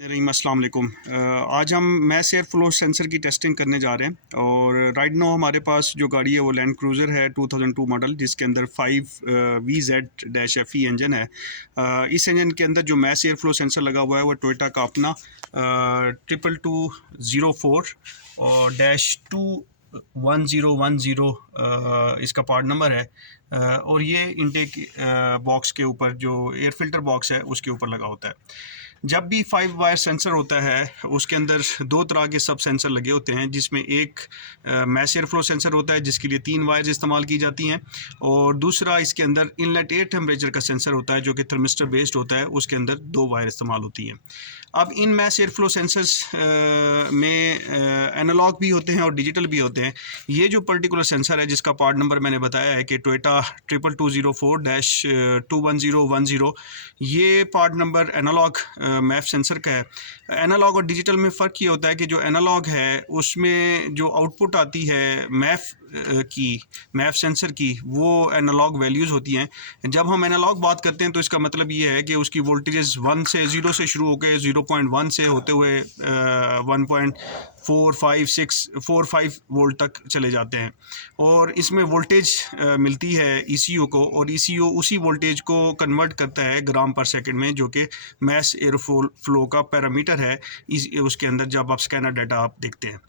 रहीम अस्सलाम वालेकुम। आज हम मैस एयर फ्लो सेंसर की टेस्टिंग करने जा रहे हैं और राइट नाउ हमारे पास जो गाड़ी है वो लैंड क्रूज़र है 2002 मॉडल, जिसके अंदर 5VZ-FE इंजन है। इस इंजन के अंदर जो मैस एयर फ्लो सेंसर लगा हुआ है वो टोयोटा का अपना 22204 और -21010 इसका पार्ट नंबर है। और ये इनटेक बॉक्स के ऊपर जो एयर फिल्टर बॉक्स है उसके ऊपर लगा होता है। जब भी 5 वायर सेंसर होता है उसके अंदर दो तरह के सब सेंसर लगे होते हैं, जिसमें एक मैस एयर फ्लो सेंसर होता है जिसके लिए 3 वायर्स इस्तेमाल की जाती हैं, और दूसरा इसके अंदर इनलेट एयर टेम्परेचर का सेंसर होता है जो कि थर्मिस्टर बेस्ड होता है, उसके अंदर 2 वायर इस्तेमाल होती हैं। अब इन मैस एयर फ्लो सेंसर्स में एनालॉग भी होते हैं और डिजिटल भी होते हैं। ये जो पर्टिकुलर सेंसर है जिसका पार्ट नंबर मैंने बताया है कि टोयोटा 22204-21010, ये part number analogue MAF sensor का है। एनालॉग और डिजिटल में फ़र्क ये होता है कि जो एनालॉग है उसमें जो आउटपुट आती है मैफ सेंसर की, वो एनालॉग वैल्यूज़ होती हैं। जब हम एनालॉग बात करते हैं तो इसका मतलब ये है कि उसकी वोल्टेजेस 0 से शुरू होकर 0.1 से होते हुए 1.45645 वोल्ट तक चले जाते हैं, और इसमें वोल्टेज मिलती है ECU को, और ECU उसी वोल्टेज को कन्वर्ट करता है ग्राम पर सेकंड में, जो कि मैस एयर फ्लो का पैरामीटर है उसके अंदर जब आप स्कैनर डाटा आप देखते हैं।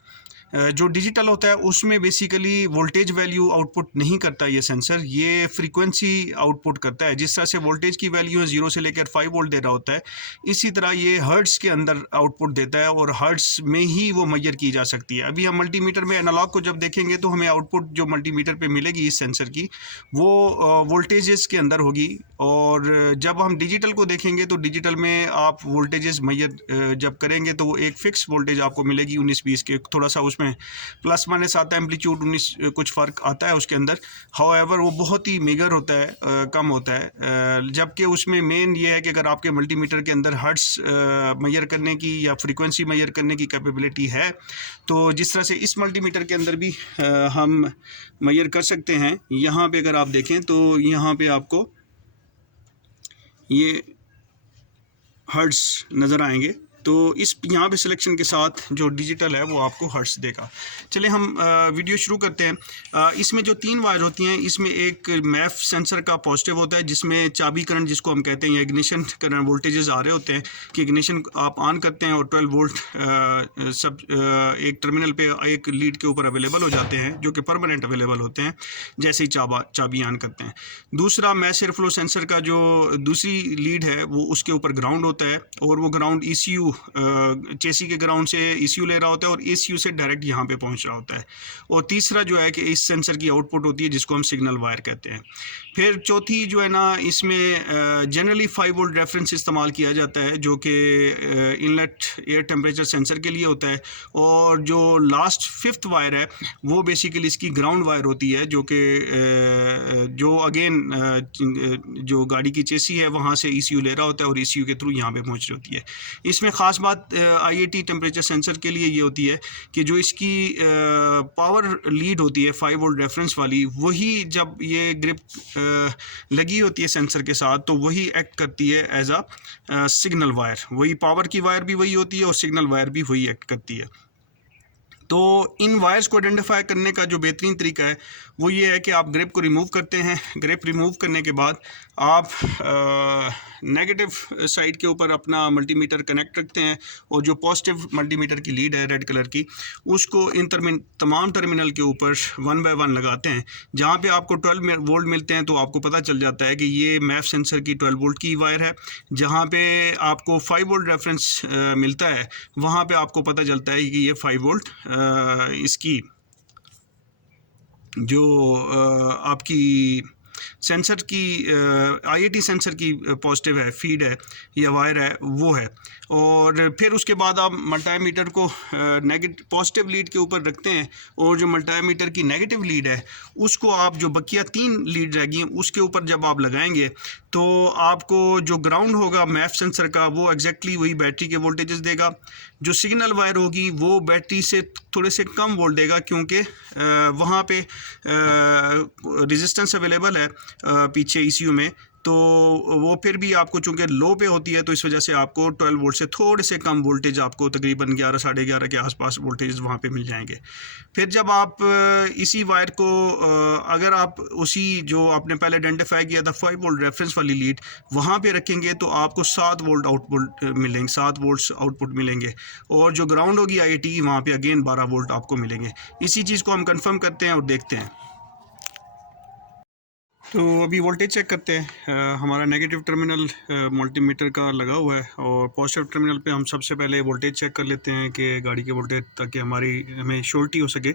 जो डिजिटल होता है उसमें बेसिकली वोल्टेज वैल्यू आउटपुट नहीं करता ये सेंसर, ये फ्रीक्वेंसी आउटपुट करता है। जिस तरह से वोल्टेज की वैल्यू 0 से लेकर 5 वोल्ट दे रहा होता है, इसी तरह ये हर्ट्स के अंदर आउटपुट देता है, और हर्ट्स में ही वो मेजर की जा सकती है। अभी हम मल्टीमीटर में एनालॉग को जब देखेंगे तो हमें आउटपुट जो मल्टीमीटर पे मिलेगी इस सेंसर की, वो वोल्टेजेस के अंदर होगी, और जब हम डिजिटल को देखेंगे तो डिजिटल में आप वोल्टेजेस मेजर जब करेंगे तो वो एक फ़िक्स वोल्टेज आपको मिलेगी 19-20 के, थोड़ा सा उसमें प्लस माइनस आता है, एम्पलीट्यूड 19 कुछ फ़र्क आता है उसके अंदर। हाउएवर वो बहुत ही मेगर होता है, कम होता है, जबकि उसमें मेन ये है कि अगर आपके मल्टीमीटर के अंदर हर्ट्स मेजर करने की या फ्रीक्वेंसी मेजर करने की कैपेबिलिटी है, तो जिस तरह से इस मल्टीमीटर के अंदर भी हम मेजर कर सकते हैं। यहाँ पे अगर आप देखें तो यहाँ पे आपको ये हर्ट्स नज़र आएंगे, तो इस यहाँ पे सिलेक्शन के साथ जो डिजिटल है वो आपको हर्ट्स देगा। चलिए हम वीडियो शुरू करते हैं। इसमें जो 3 वायर होती हैं, इसमें एक मैफ सेंसर का पॉजिटिव होता है जिसमें चाबी करंट जिसको हम कहते हैं, या इग्निशन करंट वोल्टेजेस आ रहे होते हैं कि इग्निशन आप ऑन करते हैं और 12 वोल्ट एक टर्मिनल पे एक लीड के ऊपर अवेलेबल हो जाते हैं, जो कि परमानेंट अवेलेबल होते हैं जैसे ही चाबी ऑन करते हैं। दूसरा मैस एयर फ्लो सेंसर का जो दूसरी लीड है वो उसके ऊपर ग्राउंड होता है, और वो ग्राउंड ECU चेसी के ग्राउंड से ECU ले रहा होता है और ECU से डायरेक्ट यहाँ पे पहुँच रहा होता है। और तीसरा जो है कि इस सेंसर की आउटपुट होती है जिसको हम सिग्नल वायर कहते हैं। फिर चौथी जो है ना, इसमें जनरली 5 वोल्ट रेफरेंस इस्तेमाल किया जाता है जो कि इनलेट एयर टेम्परेचर सेंसर के लिए होता है, और जो लास्ट 5th वायर है वो बेसिकली इसकी ग्राउंड वायर होती है, जो कि जो अगेन जो गाड़ी की चेसी है वहाँ से ECU ले रहा होता है और ECU के थ्रू यहाँ पे पहुँच रही होती है। इसमें ख़ास बात IAT टेम्परेचर सेंसर के लिए ये होती है कि जो इसकी पावर लीड होती है 5 वोल्ट रेफरेंस वाली, वही जब ये ग्रिप लगी होती है सेंसर के साथ तो वही एक्ट करती है एज अ सिग्नल वायर। वही पावर की वायर भी वही होती है और सिग्नल वायर भी वही एक्ट करती है। तो इन वायर्स को आइडेंटिफाई करने का जो बेहतरीन तरीका है वो ये है कि आप ग्रिप को रिमूव करते हैं। ग्रिप रिमूव करने के बाद आप नेगेटिव साइड के ऊपर अपना मल्टीमीटर कनेक्ट रखते हैं, और जो पॉजिटिव मल्टीमीटर की लीड है रेड कलर की, उसको इन तमाम टर्मिनल के ऊपर 1 बाय 1 लगाते हैं। जहाँ पे आपको 12 वोल्ट मिलते हैं तो आपको पता चल जाता है कि ये मैफ सेंसर की 12 वोल्ट की वायर है। जहाँ पे आपको 5 वोल्ट रेफरेंस मिलता है वहाँ पे आपको पता चलता है कि ये 5 वोल्ट इसकी जो आपकी सेंसर की IAT सेंसर की पॉजिटिव है, फीड है या वायर है, वो है। और फिर उसके बाद आप मल्टीमीटर को पॉजिटिव लीड के ऊपर रखते हैं, और जो मल्टीमीटर की नेगेटिव लीड है उसको आप जो बकिया 3 लीड रह गई उसके ऊपर जब आप लगाएंगे तो आपको जो ग्राउंड होगा मैफ सेंसर का वो एग्जैक्टली वही बैटरी के वोल्टेजेस देगा। जो सिग्नल वायर होगी वो बैटरी से थोड़े से कम वोल्ट देगा, क्योंकि वहाँ पे रेजिस्टेंस अवेलेबल है पीछे ECU में, तो वो फिर भी आपको चूँकि लो पे होती है तो इस वजह से आपको 12 वोल्ट से थोड़े से कम वोल्टेज आपको तकरीबन 11 साढ़े 11 के आसपास वोल्टेज वहाँ पे मिल जाएंगे। फिर जब आप इसी वायर को अगर आप उसी जो आपने पहले आइडेंटिफाई किया था 5 वोल्ट रेफरेंस वाली लीड वहाँ पे रखेंगे तो आपको 7 वोल्ट आउटपुट मिलेंगे, 7 वोल्ट्स आउटपुट मिलेंगे। और जो ग्राउंड होगी IAT वहाँ पे अगेन 12 वोल्ट आपको मिलेंगे। इसी चीज़ को हम कंफर्म करते हैं और देखते हैं। तो अभी वोल्टेज चेक करते हैं। हमारा नेगेटिव टर्मिनल मल्टीमीटर का लगा हुआ है और पॉजिटिव टर्मिनल पे हम सबसे पहले वोल्टेज चेक कर लेते हैं कि गाड़ी के वोल्टेज, ताकि हमें श्योरिटी हो सके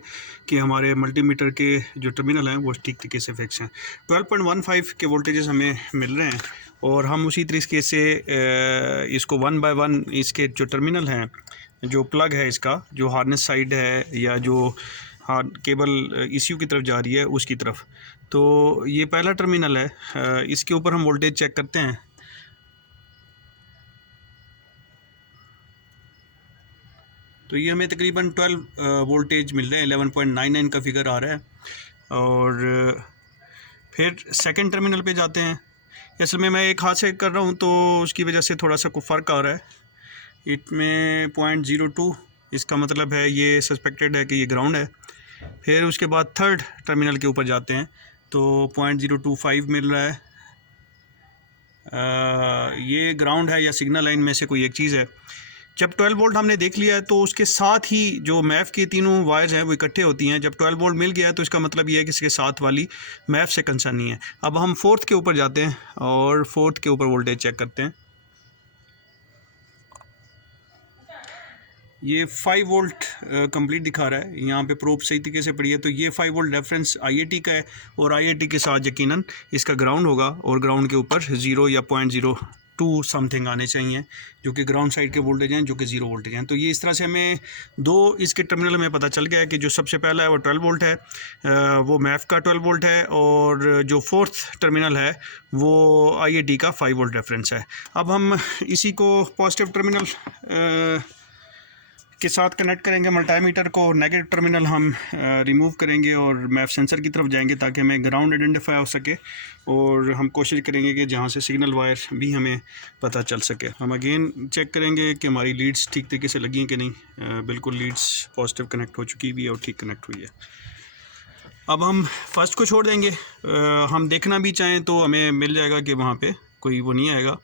कि हमारे मल्टीमीटर के जो टर्मिनल हैं वो ठीक तरीके से फिक्स हैं। 12.15 के वोल्टेजेस हमें मिल रहे हैं और हम उसी तरीके से इसको 1 बाय 1 इसके जो टर्मिनल हैं, जो प्लग है इसका, जो हार्नेस साइड है या जो केबल ECU की तरफ जा रही है उसकी तरफ, तो ये पहला टर्मिनल है। इसके ऊपर हम वोल्टेज चेक करते हैं। तो ये हमें तकरीबन 12 वोल्टेज मिल रहे हैं, 11.99 का फिगर आ रहा है। और फिर सेकंड टर्मिनल पे जाते हैं। असल में मैं एक हाथ से कर रहा हूँ तो उसकी वजह से थोड़ा सा कुछ फ़र्क आ रहा है। इसमें 0.02, इसका मतलब है ये सस्पेक्टेड है कि ये ग्राउंड है। फिर उसके बाद थर्ड टर्मिनल के ऊपर जाते हैं तो 0.025 मिल रहा है। ये ग्राउंड है या सिग्नल लाइन में से कोई एक चीज़ है। जब 12 वोल्ट हमने देख लिया है तो उसके साथ ही जो मैफ की तीनों वायर्स हैं वो इकट्ठे होती हैं। जब 12 वोल्ट मिल गया है तो इसका मतलब ये है कि इसके साथ वाली मैफ से कंसर्न नहीं है। अब हम फोर्थ के ऊपर जाते हैं और फोर्थ के ऊपर वोल्टेज चेक करते हैं। ये 5 वोल्ट कंप्लीट दिखा रहा है, यहाँ पे प्रोब सही तरीके से पड़ी है। तो ये 5 वोल्ट रेफरेंस IAT का है और IAT के साथ यकीनन इसका ग्राउंड होगा और ग्राउंड के ऊपर 0 या 0.02 समथिंग आने चाहिए, जो कि ग्राउंड साइड के वोल्टेज हैं, जो कि 0 वोल्टेज हैं। तो ये इस तरह से हमें दो इसके टर्मिनल में पता चल गया है कि जो सबसे पहला है वो 12 वोल्ट है, वो मैफ का 12 वोल्ट है, और जो फोर्थ टर्मिनल है वो IAT का 5 वोल्ट रेफरेंस है। अब हम इसी को पॉजिटिव टर्मिनल के साथ कनेक्ट करेंगे। मल्टीमीटर को नेगेटिव टर्मिनल हम रिमूव करेंगे और मैफ सेंसर की तरफ जाएंगे ताकि हमें ग्राउंड आइडेंटिफाई हो सके, और हम कोशिश करेंगे कि जहाँ से सिग्नल वायर भी हमें पता चल सके। हम अगेन चेक करेंगे कि हमारी लीड्स ठीक तरीके से लगी हैं कि नहीं। बिल्कुल लीड्स पॉजिटिव कनेक्ट हो चुकी भी है और ठीक कनेक्ट हुई है। अब हम फर्स्ट को छोड़ देंगे। हम देखना भी चाहें तो हमें मिल जाएगा कि वहाँ पे कोई वो नहीं आएगा।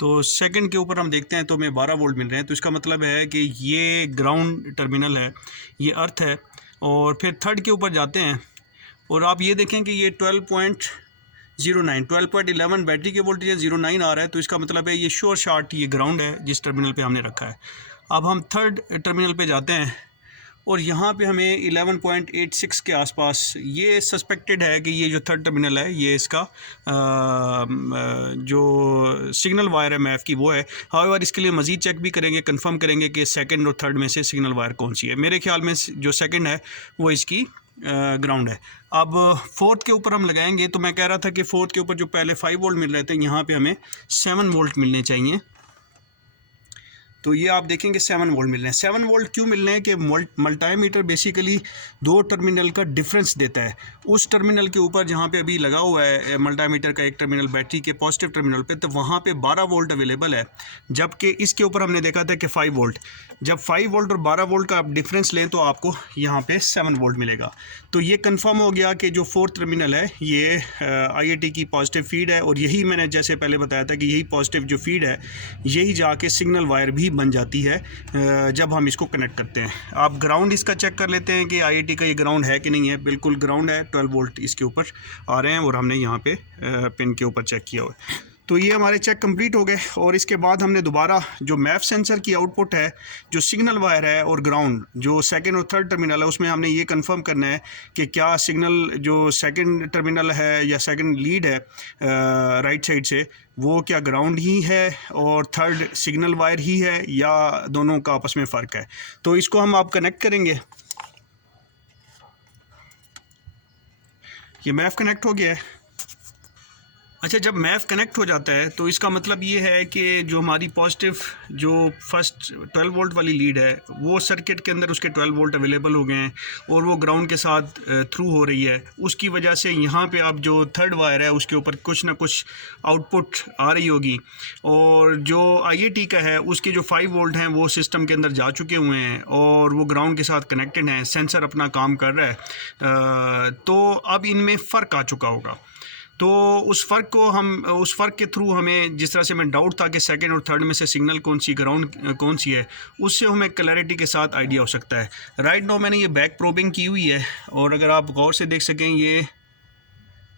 तो सेकंड के ऊपर हम देखते हैं तो हमें 12 वोल्ट मिल रहे हैं। तो इसका मतलब है कि ये ग्राउंड टर्मिनल है, ये अर्थ है। और फिर थर्ड के ऊपर जाते हैं और आप ये देखें कि ये 12.11 बैटरी के वोल्टेज 09 आ रहा है। तो इसका मतलब है ये श्योर शॉट ये ग्राउंड है जिस टर्मिनल पे हमने रखा है। अब हम थर्ड टर्मिनल पे जाते हैं और यहाँ पे हमें 11.86 के आसपास ये सस्पेक्टेड है कि ये जो थर्ड टर्मिनल है ये इसका जो सिग्नल वायर है मैफ की वो है। हाउएवर इसके लिए मज़ीद चेक भी करेंगे, कंफर्म करेंगे कि सेकंड और थर्ड में से सिग्नल वायर कौन सी है। मेरे ख्याल में जो सेकंड है वो इसकी ग्राउंड है। अब फोर्थ के ऊपर हम लगाएंगे तो मैं कह रहा था कि फोर्थ के ऊपर जो पहले 5 वोल्ट मिल रहे थे यहाँ पे हमें 7 वोल्ट मिलने चाहिए। तो ये आप देखेंगे 7 वोल्ट मिल रहे हैं। 7 वोल्ट क्यों मिल रहे हैं कि मल्टीमीटर बेसिकली दो टर्मिनल का डिफरेंस देता है। उस टर्मिनल के ऊपर जहाँ पे अभी लगा हुआ है मल्टीमीटर का एक टर्मिनल बैटरी के पॉजिटिव टर्मिनल पे, तो वहाँ पे 12 वोल्ट अवेलेबल है, जबकि इसके ऊपर हमने देखा था कि 5 वोल्ट। जब 5 वोल्ट और 12 वोल्ट का आप डिफरेंस लें तो आपको यहाँ पे 7 वोल्ट मिलेगा। तो ये कंफर्म हो गया कि जो फोर्थ टर्मिनल है ये IAT की पॉजिटिव फीड है, और यही मैंने जैसे पहले बताया था कि यही पॉजिटिव जो फीड है यही जाके सिग्नल वायर भी बन जाती है जब हम इसको कनेक्ट करते हैं। आप ग्राउंड इसका चेक कर लेते हैं कि IAT का ये ग्राउंड है कि नहीं है। बिल्कुल ग्राउंड है, 12 वोल्ट इसके ऊपर आ रहे हैं और हमने यहाँ पे पिन के ऊपर चेक किया हुआ है। तो ये हमारे चेक कंप्लीट हो गए और इसके बाद हमने दोबारा जो मैफ सेंसर की आउटपुट है, जो सिग्नल वायर है और ग्राउंड जो सेकंड और थर्ड टर्मिनल है, उसमें हमने ये कंफर्म करना है कि क्या सिग्नल जो सेकंड टर्मिनल है या सेकंड लीड है राइट साइड से, वो क्या ग्राउंड ही है और थर्ड सिग्नल वायर ही है या दोनों का आपस में फ़र्क है। तो इसको हम आप कनेक्ट करेंगे। ये मैफ कनेक्ट हो गया है। अच्छा, जब मैफ कनेक्ट हो जाता है तो इसका मतलब ये है कि जो हमारी पॉजिटिव जो फर्स्ट 12 वोल्ट वाली लीड है वो सर्किट के अंदर उसके 12 वोल्ट अवेलेबल हो गए हैं और वो ग्राउंड के साथ थ्रू हो रही है। उसकी वजह से यहाँ पे अब जो थर्ड वायर है उसके ऊपर कुछ ना कुछ आउटपुट आ रही होगी और जो IAT का है उसके जो 5 वोल्ट हैं वो सिस्टम के अंदर जा चुके हुए हैं और वो ग्राउंड के साथ कनेक्टेड हैं, सेंसर अपना काम कर रहा है। तो अब इनमें फ़र्क आ चुका होगा। तो उस फ़र्क के थ्रू हमें, जिस तरह से हमें डाउट था कि सेकंड और थर्ड में से सिग्नल कौन सी, ग्राउंड कौन सी है, उससे हमें क्लैरिटी के साथ आइडिया हो सकता है। राइट नाउ मैंने ये बैक प्रोबिंग की हुई है और अगर आप गौर से देख सकें ये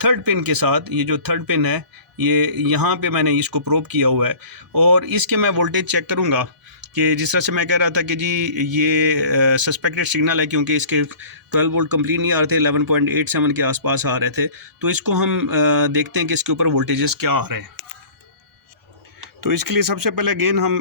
थर्ड पिन के साथ, ये जो थर्ड पिन है ये यहाँ पे मैंने इसको प्रोब किया हुआ है और इसके मैं वोल्टेज चेक करूँगा कि जिस तरह से मैं कह रहा था कि जी ये सस्पेक्टेड सिग्नल है क्योंकि इसके 12 वोल्ट कंप्लीट नहीं आ रहे थे, 11.87 के आसपास आ रहे थे। तो इसको हम देखते हैं कि इसके ऊपर वोल्टेजेस क्या आ रहे हैं। तो इसके लिए सबसे पहले अगेन हम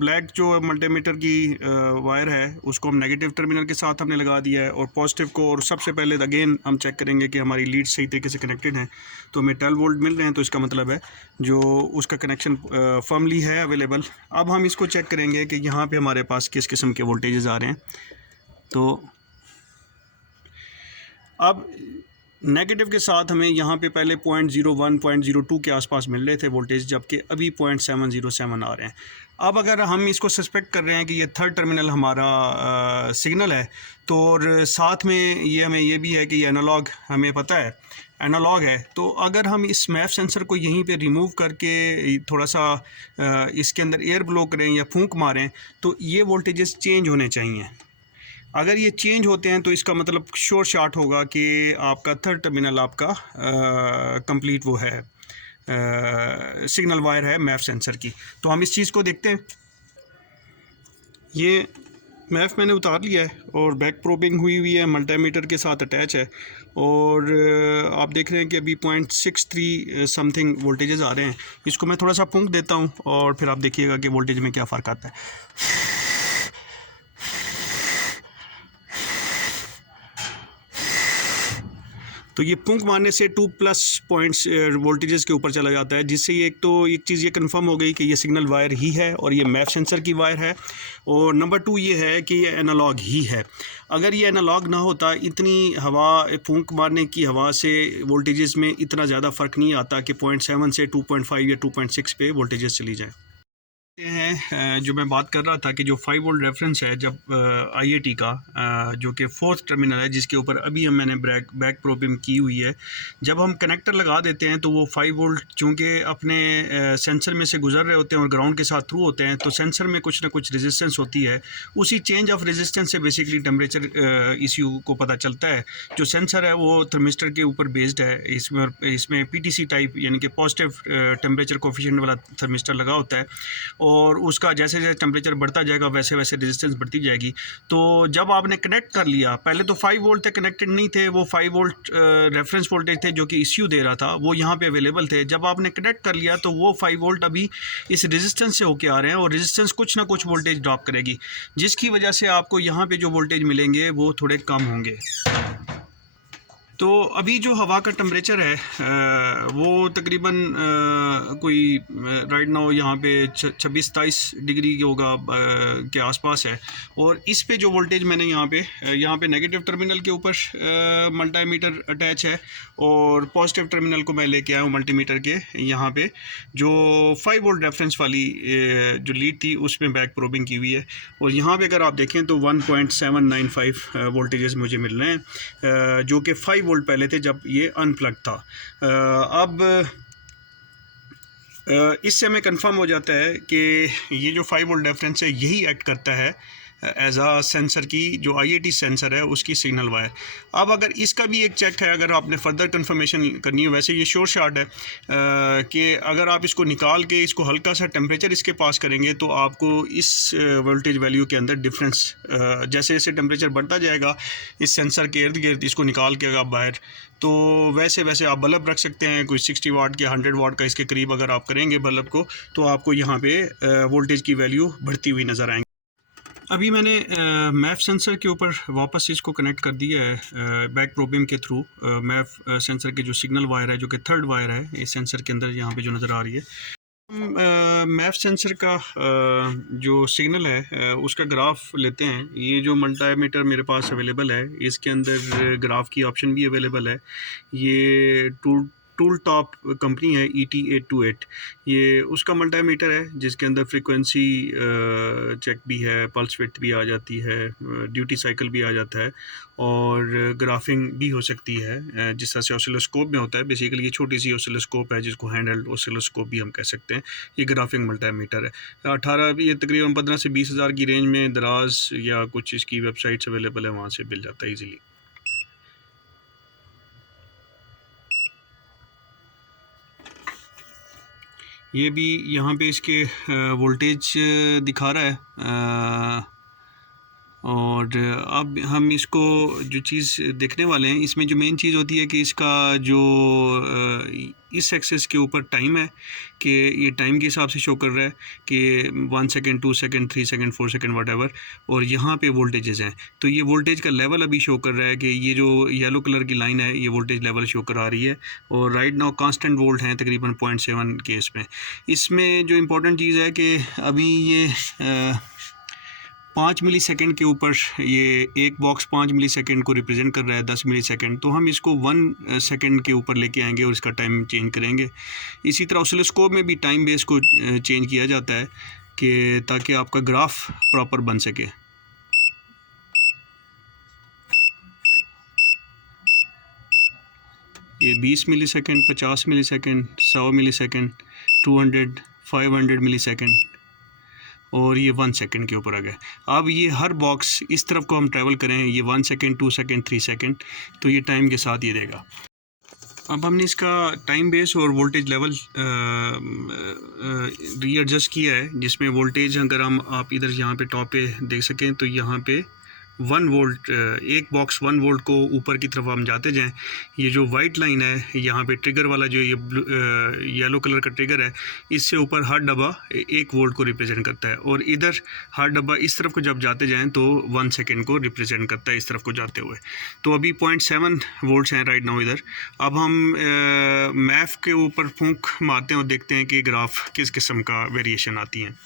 ब्लैक जो मल्टीमीटर की वायर है उसको हम नेगेटिव टर्मिनल के साथ हमने लगा दिया है और पॉजिटिव को, और सबसे पहले अगेन हम चेक करेंगे कि हमारी लीड सही तरीके से कनेक्टेड है। तो हमें 12 वोल्ट मिल रहे हैं तो इसका मतलब है जो उसका कनेक्शन फर्मली है अवेलेबल। अब हम इसको चेक करेंगे कि यहाँ पर हमारे पास किस किस्म के वोल्टेजेस आ रहे हैं। तो अब नेगेटिव के साथ हमें यहाँ पे पहले 0.01 0.02 के आसपास मिल रहे थे वोल्टेज, जबकि अभी 0.707 आ रहे हैं। अब अगर हम इसको सस्पेक्ट कर रहे हैं कि ये थर्ड टर्मिनल हमारा सिग्नल है तो और साथ में ये हमें ये भी है कि ये एनालॉग, हमें पता है एनालॉग है। तो अगर हम इस मैफ सेंसर को यहीं पे रिमूव करके थोड़ा सा इसके अंदर एयर ब्लो करें या फूंक मारें तो ये वोल्टेजेस चेंज होने चाहिए। अगर ये चेंज होते हैं तो इसका मतलब श्योर शॉट होगा कि आपका थर्ड टर्मिनल आपका कंप्लीट वो है सिग्नल वायर है मैफ सेंसर की। तो हम इस चीज़ को देखते हैं। ये मैफ मैंने उतार लिया है और बैक प्रोबिंग हुई है, मल्टीमीटर के साथ अटैच है और आप देख रहे हैं कि अभी 0.63 समथिंग वोल्टेजेस आ रहे हैं। इसको मैं थोड़ा सा फूंक देता हूँ और फिर आप देखिएगा कि वोल्टेज में क्या फ़र्क आता है। तो ये फूंक मारने से 2+ पॉइंट्स वोल्टेजेस के ऊपर चला जाता है, जिससे ये एक चीज़ ये कंफर्म हो गई कि ये सिग्नल वायर ही है और ये मैफ सेंसर की वायर है। और नंबर 2 ये है कि ये एनालॉग ही है। अगर ये एनालॉग ना होता, इतनी हवा, फूंक मारने की हवा से वोल्टेजेस में इतना ज़्यादा फ़र्क नहीं आता कि 0.7 से 2.5 या 2.6 पे वोल्टेजेस चली जाए। हैं जो मैं बात कर रहा था कि जो 5 वोल्ट रेफरेंस है जब IAT का जो कि फोर्थ टर्मिनल है जिसके ऊपर अभी मैंने बैक प्रोबिंग की हुई है, जब हम कनेक्टर लगा देते हैं तो वो 5 वोल्ट चूँकि अपने सेंसर में से गुजर रहे होते हैं और ग्राउंड के साथ थ्रू होते हैं तो सेंसर में कुछ ना कुछ रेजिस्टेंस होती है। उसी चेंज ऑफ रेजिस्टेंस से बेसिकली टेम्परेचर इश्यू को पता चलता है। जो सेंसर है वो थर्मिस्टर के ऊपर बेस्ड है। इसमें PTC टाइप यानी कि पॉजिटिव टेम्परेचर कोफिशिएंट वाला थर्मिस्टर लगा होता है और उसका जैसे जैसे टेम्परेचर बढ़ता जाएगा वैसे वैसे रेजिस्टेंस बढ़ती जाएगी। तो जब आपने कनेक्ट कर लिया, पहले तो 5 वोल्ट थे, कनेक्टेड नहीं थे, वो 5 वोल्ट रेफरेंस वोल्टेज थे जो कि इश्यू दे रहा था, वो यहाँ पे अवेलेबल थे। जब आपने कनेक्ट कर लिया तो वो 5 वोल्ट अभी इस रेजिस्टेंस से होके आ रहे हैं और रेजिस्टेंस कुछ ना कुछ वोल्टेज ड्रॉप करेगी, जिसकी वजह से आपको यहाँ पर जो वोल्टेज मिलेंगे वो थोड़े कम होंगे। तो अभी जो हवा का टेम्परेचर है वो तकरीबन कोई राइट नाउ यहाँ पे 26-27 डिग्री होगा के आसपास है। और इस पे जो वोल्टेज मैंने यहाँ पे नेगेटिव टर्मिनल के ऊपर मल्टीमीटर अटैच है और पॉजिटिव टर्मिनल को मैं लेके आया हूँ मल्टीमीटर के यहाँ पे जो 5 वोल्ट रेफरेंस वाली जो लीड थी उसमें बैक प्रोबिंग की हुई है। और यहाँ पे अगर आप देखें तो 1.795 वोल्टेजेस मुझे मिल रहे हैं जो कि 5 वोल्ट पहले थे जब ये अनप्लग था। अब इससे हमें कंफर्म हो जाता है कि ये जो 5 वोल्ट रेफरेंस है यही एक्ट करता है एज आ सेंसर की, जो IAT सेंसर है उसकी सिग्नल वायर। अब अगर इसका भी एक चेक है, अगर आपने फर्दर कंफर्मेशन करनी है, वैसे ये श्योर शॉट है कि अगर आप इसको निकाल के इसको हल्का सा टेम्परेचर इसके पास करेंगे तो आपको इस वोल्टेज वैल्यू के अंदर डिफरेंस, जैसे जैसे टेम्परेचर बढ़ता जाएगा इस सेंसर के इर्द गिर्द इसको निकाल के आप बाहर, तो वैसे वैसे आप बल्ब रख सकते हैं। कोई 60 वाट के 100 वाट का इसके करीब अगर आप करेंगे बल्ब को तो आपको यहाँ पे वोल्टेज की वैल्यू बढ़ती हुई नज़र आएंगी। अभी मैंने मैफ सेंसर के ऊपर वापस इसको कनेक्ट कर दिया है बैक प्रोबियम के थ्रू। मैफ सेंसर के जो सिग्नल वायर है, जो कि थर्ड वायर है इस सेंसर के अंदर, यहाँ पे जो नज़र आ रही है, हम मैफ सेंसर का जो सिग्नल है उसका ग्राफ लेते हैं। ये जो मल्टीमीटर मेरे पास अवेलेबल है, इसके अंदर ग्राफ की ऑप्शन भी अवेलेबल है। ये टूल टॉप कंपनी है ET828, ये उसका मल्टीमीटर है जिसके अंदर फ्रीक्वेंसी चेक भी है, पल्स विड्थ भी आ जाती है, ड्यूटी साइकिल भी आ जाता है, और ग्राफिंग भी हो सकती है जिस तरह से ऑसिलोस्कोप में होता है। बेसिकली ये छोटी सी ऑसिलोस्कोप है जिसको हैंडहेल्ड ऑसिलोस्कोप भी हम कह सकते हैं। ये ग्राफिंग मल्टीमीटर है। 18 ये तकरीबन 15 से 20 हज़ार की रेंज में दराज या कुछ इसकी वेबसाइट्स अवेलेबल है, वहाँ से मिल जाता है ईजीली। ये भी यहाँ पे इसके वोल्टेज दिखा रहा है। और अब हम इसको जो चीज़ देखने वाले हैं, इसमें जो मेन चीज़ होती है कि इसका जो इस एक्सेस के ऊपर टाइम है कि ये टाइम के हिसाब से शो कर रहा है कि 1 second, 2 second, 3 second, 4 second, what. और यहाँ पे वोल्टेजेस हैं, तो ये वोल्टेज का लेवल अभी शो कर रहा है कि ये जो येलो कलर की लाइन है ये वोल्टेज लेवल शो करा रही है। और राइट नाउ कांस्टेंट वोल्ट हैं तकरीबन 0.7 के इसमें। इसमें जो इम्पोर्टेंट चीज़ है कि अभी ये 5 मिली सेकेंड के ऊपर, ये एक बॉक्स 5 मिली सेकेंड को रिप्रेजेंट कर रहा है, 10 मिली सेकेंड। तो हम इसको 1 सेकेंड के ऊपर लेके आएंगे और इसका टाइम चेंज करेंगे। इसी तरह ऑसिलोस्कोप में भी टाइम बेस को चेंज किया जाता है कि ताकि आपका ग्राफ प्रॉपर बन सके। ये 20 मिली सेकेंड, 50 मिली सेकेंड, 100 मिली सेकेंड, 200, 500 मिली सेकेंड, और ये 1 सेकेंड के ऊपर आ गया। अब ये हर बॉक्स इस तरफ को हम ट्रैवल करें, ये 1 सेकेंड, 2 सेकेंड, 3 सेकेंड, तो ये टाइम के साथ ये देगा। अब हमने इसका टाइम बेस और वोल्टेज लेवल रीएडजस्ट किया है, जिसमें वोल्टेज अगर आप इधर यहाँ पे टॉप पे देख सकें तो यहाँ पे 1 वोल्ट, एक बॉक्स 1 वोल्ट को ऊपर की तरफ हम जाते जाएं। ये जो वाइट लाइन है यहाँ पे ट्रिगर वाला, जो ये येलो कलर का ट्रिगर है, इससे ऊपर हर डब्बा 1 वोल्ट को रिप्रेजेंट करता है। और इधर हर डब्बा इस तरफ को जब जाते जाएं तो 1 सेकेंड को रिप्रेजेंट करता है इस तरफ को जाते हुए। तो अभी 0.7 वोल्ट्स हैं राइट नाउ इधर। अब हम मैफ के ऊपर फूंक मारते हैं और देखते हैं कि ग्राफ किस किस्म का वेरिएशन आती हैं।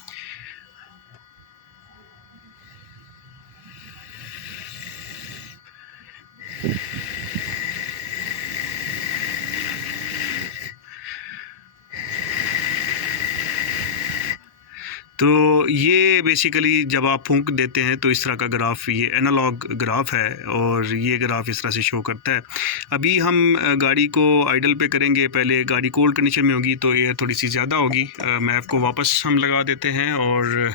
तो ये बेसिकली जब आप फूंक देते हैं तो इस तरह का ग्राफ, ये एनालॉग ग्राफ है और ये ग्राफ इस तरह से शो करता है। अभी हम गाड़ी को आइडल पे करेंगे, पहले गाड़ी कोल्ड कंडीशन में होगी तो एयर थोड़ी सी ज़्यादा होगी। मैप को वापस हम लगा देते हैं और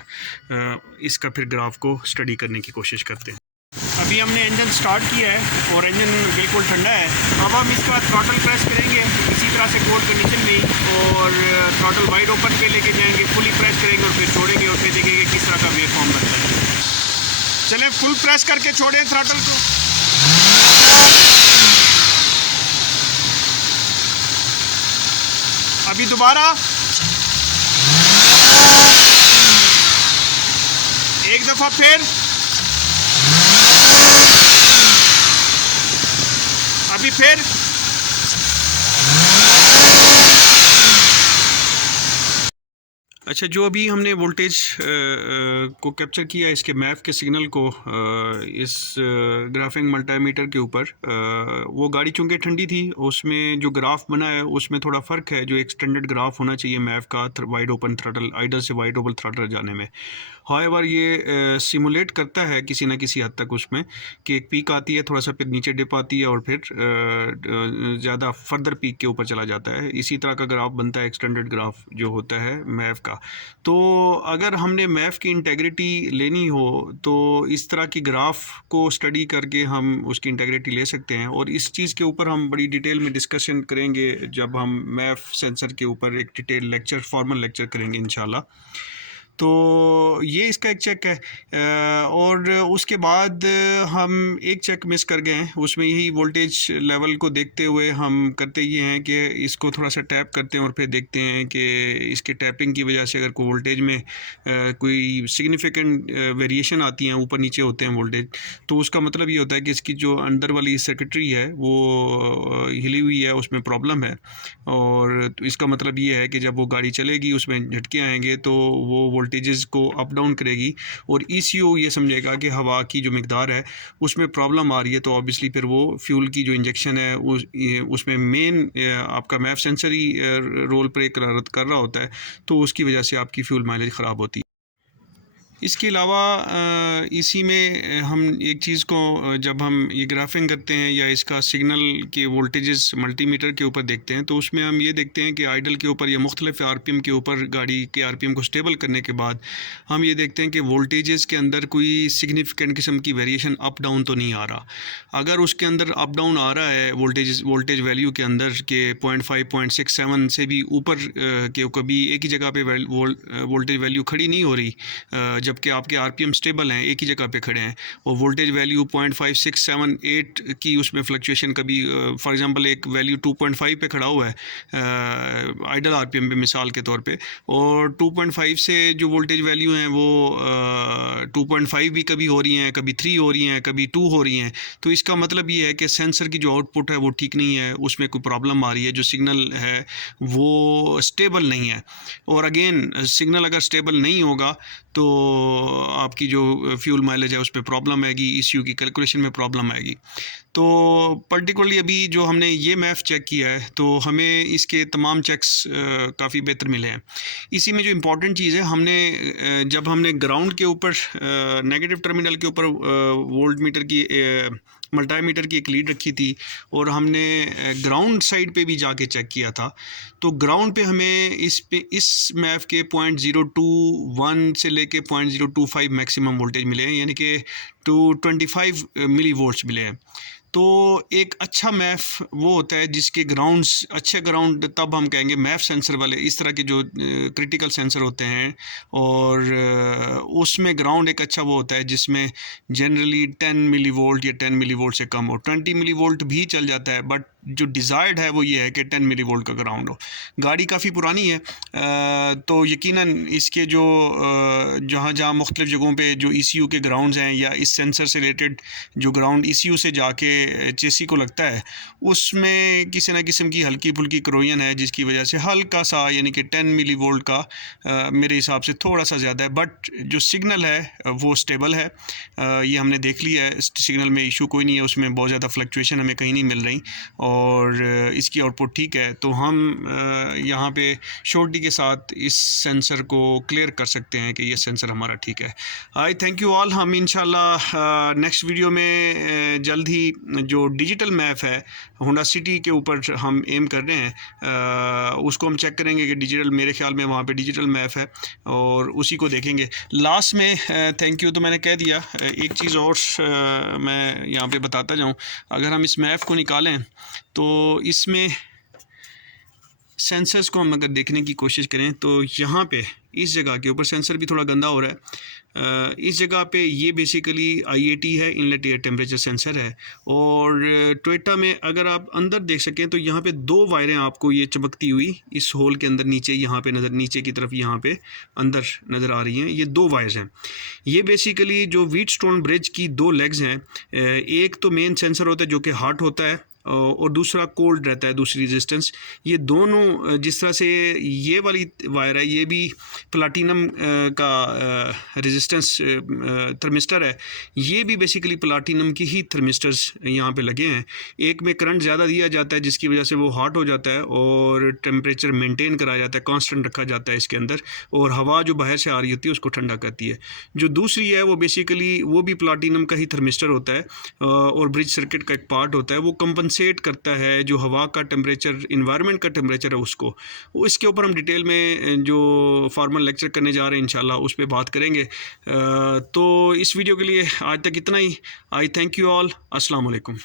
इसका फिर ग्राफ को स्टडी करने की कोशिश करते हैं। अभी हमने इंजन स्टार्ट किया है और इंजन बिल्कुल ठंडा है। अब हम इसका थ्रॉटल प्रेस करेंगे इसी तरह से कोल्ड कंडीशन में, और थ्रॉटल वाइड ओपन पे लेके जाएंगे, फुली प्रेस करेंगे और फिर छोड़ेंगे और फिर देखेंगे किस तरह का वेव फॉर्म बनता है। चलें फुल प्रेस करके छोड़ें थ्रॉटल को। अभी दोबारा एक दफ़ा फिर, अभी फिर, अच्छा, जो अभी हमने वोल्टेज को कैप्चर किया इसके मैप के सिग्नल को इस ग्राफिंग मल्टीमीटर के ऊपर, वो गाड़ी चूँकि ठंडी थी, उसमें जो ग्राफ बना है उसमें थोड़ा फ़र्क है। जो एक्सटेंडेड ग्राफ होना चाहिए मैप का वाइड ओपन थ्रॉटल, आइडल से वाइड ओपन थ्रॉटल जाने में, हाउएवर ये सिमुलेट करता है किसी न किसी हद तक उसमें कि एक पीक आती है, थोड़ा सा फिर नीचे डिप आती है और फिर ज़्यादा फर्दर पीक के ऊपर चला जाता है। इसी तरह का ग्राफ बनता है एक्सटेंडेड ग्राफ जो होता है मैप का। तो अगर हमने मैप की इंटेग्रिटी लेनी हो तो इस तरह की ग्राफ को स्टडी करके हम उसकी इंटेग्रिटी ले सकते हैं, और इस चीज़ के ऊपर हम बड़ी डिटेल में डिस्कशन करेंगे जब हम मैप सेंसर के ऊपर एक डिटेल लेक्चर, फॉर्मल लेक्चर करेंगे इंशाल्लाह। तो ये इसका एक चेक है। और उसके बाद हम एक चेक मिस कर गए हैं, उसमें यही वोल्टेज लेवल को देखते हुए हम करते ये हैं कि इसको थोड़ा सा टैप करते हैं और फिर देखते हैं कि इसके टैपिंग की वजह से अगर कोई वोल्टेज में कोई सिग्निफिकेंट वेरिएशन आती हैं, ऊपर नीचे होते हैं वोल्टेज, तो उसका मतलब ये होता है कि इसकी जो अंदर वाली सर्किटरी है वो हिली हुई है, उसमें प्रॉब्लम है। और तो इसका मतलब ये है कि जब वो गाड़ी चलेगी उसमें झटके आएंगे तो वो वोल्टेजेस को अप डाउन करेगी, और ECU ये समझेगा कि हवा की जो मिकदार है उसमें प्रॉब्लम आ रही है, तो ऑब्वियसली फिर वो फ्यूल की जो इंजेक्शन है उसमें मेन आपका मैफ सेंसर ही रोल प्ले कर रहा होता है, तो उसकी वजह से आपकी फ्यूल माइलेज ख़राब होती है। इसके अलावा इसी में हम एक चीज़ को जब हम ये ग्राफिंग करते हैं या इसका सिग्नल के वोल्टेजेस मल्टीमीटर के ऊपर देखते हैं, तो उसमें हम ये देखते हैं कि आइडल के ऊपर या मुख्तलिफ RPM के ऊपर गाड़ी के RPM को स्टेबल करने के बाद हम ये देखते हैं कि वोल्टेजेस के अंदर कोई सिग्निफिकेंट किस्म की वेरिएशन अप डाउन तो नहीं आ रहा। अगर उसके अंदर अप डाउन आ रहा है वोल्टेज वैल्यू के अंदर के 0.5 0.67 से भी ऊपर के कभी एक ही जगह पे वोल्टेज वैल्यू खड़ी नहीं हो रही, जबकि आपके RPM स्टेबल हैं, एक ही जगह पे खड़े हैं, और वोल्टेज वैल्यू 0.5 6 7 8 की उसमें फ्लक्चुएशन कभी फॉर एग्जांपल एक वैल्यू 2.5 पे खड़ा हुआ है आइडल RPM पे मिसाल के तौर पे, और 2.5 से जो वोल्टेज वैल्यू हैं वो 2.5 भी कभी हो रही हैं, कभी 3 हो रही हैं, कभी 2 हो रही हैं, तो इसका मतलब ये है कि सेंसर की जो आउटपुट है वो ठीक नहीं है, उसमें कोई प्रॉब्लम आ रही है, जो सिग्नल है वो स्टेबल नहीं है। और अगेन सिग्नल अगर स्टेबल नहीं होगा तो आपकी जो फ्यूल माइलेज है उस पर प्रॉब्लम आएगी, ECU की कैलकुलेशन में प्रॉब्लम आएगी। तो पर्टिकुलरली अभी जो हमने ये मैफ चेक किया है तो हमें इसके तमाम चेक्स काफ़ी बेहतर मिले हैं। इसी में जो इम्पॉर्टेंट चीज़ है, जब हमने ग्राउंड के ऊपर नेगेटिव टर्मिनल के ऊपर वोल्ट मीटर की मल्टीमीटर की एक लीड रखी थी और हमने ग्राउंड साइड पे भी जाके चेक किया था, तो ग्राउंड पे हमें इस मैफ के 0.021 से लेके 0.025 मैक्सिमम वोल्टेज मिले हैं, यानी कि 225 मिली वोल्ट्स मिले हैं। तो एक अच्छा मैफ वो होता है जिसके ग्राउंड्स अच्छे ग्राउंड, तब हम कहेंगे मैफ सेंसर वाले इस तरह के जो क्रिटिकल सेंसर होते हैं, और उसमें ग्राउंड एक अच्छा वो होता है जिसमें जनरली 10 मिली वोल्ट या 10 मिली वोल्ट से कम हो, 20 मिली वोल्ट भी चल जाता है, बट जो डिज़ायर्ड है वो ये है कि 10 मिली वोल्ट का ग्राउंड हो। गाड़ी काफ़ी पुरानी है, तो यकीनन इसके जो जहाँ मुख्तलिफ़ जगहों पे जो ECU के ग्राउंड्स हैं या इस सेंसर से रिलेटेड जो ग्राउंड ECU से जाके चेसी को लगता है, उसमें किसी न किस्म की हल्की फुल्की क्रोजन है, जिसकी वजह से हल्का सा यानी कि 10 मिली वोल्ट का मेरे हिसाब से थोड़ा सा ज़्यादा है, बट जो सिग्नल है वो स्टेबल है। ये हमने देख लिया है, सिग्नल में इशू कोई नहीं है, उसमें बहुत ज़्यादा फ्लक्चुएशन हमें कहीं नहीं मिल रही, और इसकी आउटपुट ठीक है। तो हम यहाँ पे श्योरिटी के साथ इस सेंसर को क्लियर कर सकते हैं कि ये सेंसर हमारा ठीक है। आई थैंक यू ऑल। हम इंशाल्लाह नेक्स्ट वीडियो में जल्द ही जो डिजिटल मैप है होंडा सिटी के ऊपर हम एम कर रहे हैं, उसको हम चेक करेंगे कि डिजिटल, मेरे ख्याल में वहाँ पे डिजिटल मैप है, और उसी को देखेंगे। लास्ट में थैंक यू तो मैंने कह दिया, एक चीज़ और मैं यहाँ पे बताता जाऊँ, अगर हम इस मैप को निकालें तो इसमें सेंसर्स को हम अगर देखने की कोशिश करें तो यहाँ पे इस जगह के ऊपर सेंसर भी थोड़ा गंदा हो रहा है, इस जगह पे ये बेसिकली IAT है, इनलेट एयर टेम्परेचर सेंसर है। और टोयोटा में अगर आप अंदर देख सकें तो यहाँ पे 2 वायरें आपको ये चमकती हुई इस होल के अंदर नीचे, यहाँ पे नज़र, नीचे की तरफ यहाँ पे अंदर नज़र आ रही हैं, ये 2 वायर्स हैं। ये बेसिकली जो व्हीटस्टोन ब्रिज की 2 लेग्स हैं, एक तो मेन सेंसर होता है जो कि हॉट होता है, और दूसरा कोल्ड रहता है, दूसरी रेजिस्टेंस। ये दोनों, जिस तरह से ये वाली वायर है ये भी प्लाटिनम का रेजिस्टेंस थर्मिस्टर है, ये भी बेसिकली प्लाटिनम की ही थर्मिस्टर्स यहाँ पे लगे हैं। एक में करंट ज़्यादा दिया जाता है जिसकी वजह से वो हॉट हो जाता है और टेम्परेचर मेंटेन कराया जाता है, कांस्टेंट रखा जाता है इसके अंदर, और हवा जो बाहर से आ रही होती है उसको ठंडा करती है। जो दूसरी है वो बेसिकली वो भी प्लाटिनम का ही थर्मिस्टर होता है, और ब्रिज सर्किट का एक पार्ट होता है, वो कंपनसेट करता है जो हवा का टेम्परेचर, इन्वायरमेंट का टेम्परेचर है उसको। इसके ऊपर हम डिटेल में जो फॉर्मल लेक्चर करने जा रहे हैं इंशाल्लाह उस पर बात करेंगे। तो इस वीडियो के लिए आज तक इतना ही। I thank you all. अस्सलाम वालेकुम।